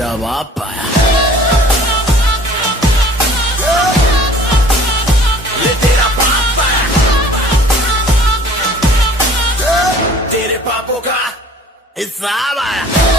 तेरा बाप आया, ये तेरा बाप आया, तेरे पापों का हिसाब आया।